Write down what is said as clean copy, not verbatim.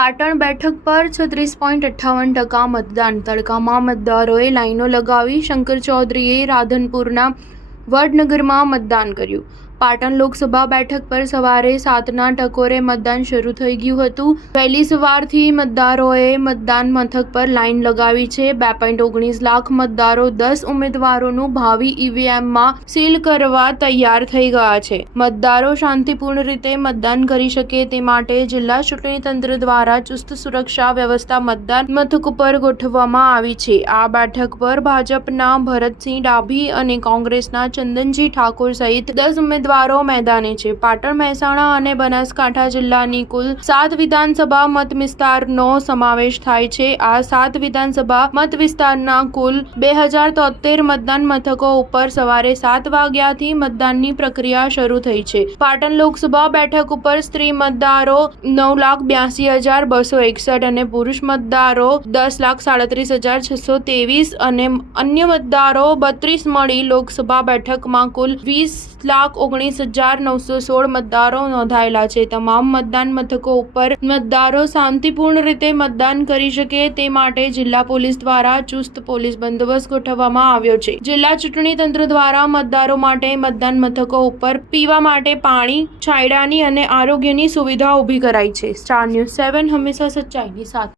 પાટણ બેઠક પર 36.58% મતદાન. તડકામાં મતદારોએ લાઈનો લગાવી શંકર ચૌધરીએ રાધનપુરના વડનગરમાં મતદાન કર્યું. પાટણ લોકસભા બેઠક પર સવારે 7ના ટકોરે મતદાન શરૂ થઈ ગયું હતું. વહેલી સવારથી મતદારોએ મતદાન મથક પર લાઈન લગાવી છે. 2.19 લાખ મતદારો 10 ઉમેદવારોનું ભાવિ ઈવીએમમાં સીલ કરવા તૈયાર થઈ ગયા છે. મતદારો શાંતિપૂર્ણ રીતે મતદાન કરી શકે તે માટે જિલ્લા ચૂંટણી તંત્ર દ્વારા ચુસ્ત સુરક્ષા વ્યવસ્થા મતદાન મથક ઉપર ગોઠવવામાં આવી છે. આ બેઠક પર ભાજપના ભરતસિંહ ડાભી અને કોંગ્રેસના ચંદનજી ઠાકોર સહિત 10 ઉમેદવારો મેદાને છે. પાટણ, મહેસાણા અને બનાસકાંઠા જિલ્લાની કુલ 7 વિધાનસભા મત વિસ્તારનો સમાવેશ થાય છે. આ 7 વિધાનસભા મત વિસ્તારના કુલ 2073 મતદાન મથકો ઉપર સવારે 7 વાગ્યાથી મતદાનની પ્રક્રિયા શરૂ થઈ છે. પાટણ લોકસભા બેઠક ઉપર સ્ત્રી મતદારો 9,82,261 અને પુરુષ મતદારો 10,37,623 અને અન્ય મતદારો 32 મળી લોકસભા બેઠકમાં કુલ 20,19,916 મતદારો નોંધાયેલા છે. તમામ મતદાન મથકો ઉપર મતદારો શાંતિપૂર્ણ રીતે મતદાન કરી શકે તે માટે જિલ્લા પોલીસ દ્વારા ચુસ્ત પોલીસ બંદોબસ્ત ગોઠવવામાં આવ્યો છે. જિલ્લા ચૂંટણી તંત્ર દ્વારા મતદારો માટે મતદાન મથકો ઉપર પીવા માટે પાણી, છાંયડાની અને આરોગ્યની સુવિધા ઊભી કરાઈ છે. સ્ટાર ન્યૂઝ 7 હંમેશા સચ્ચાઈની સાથે.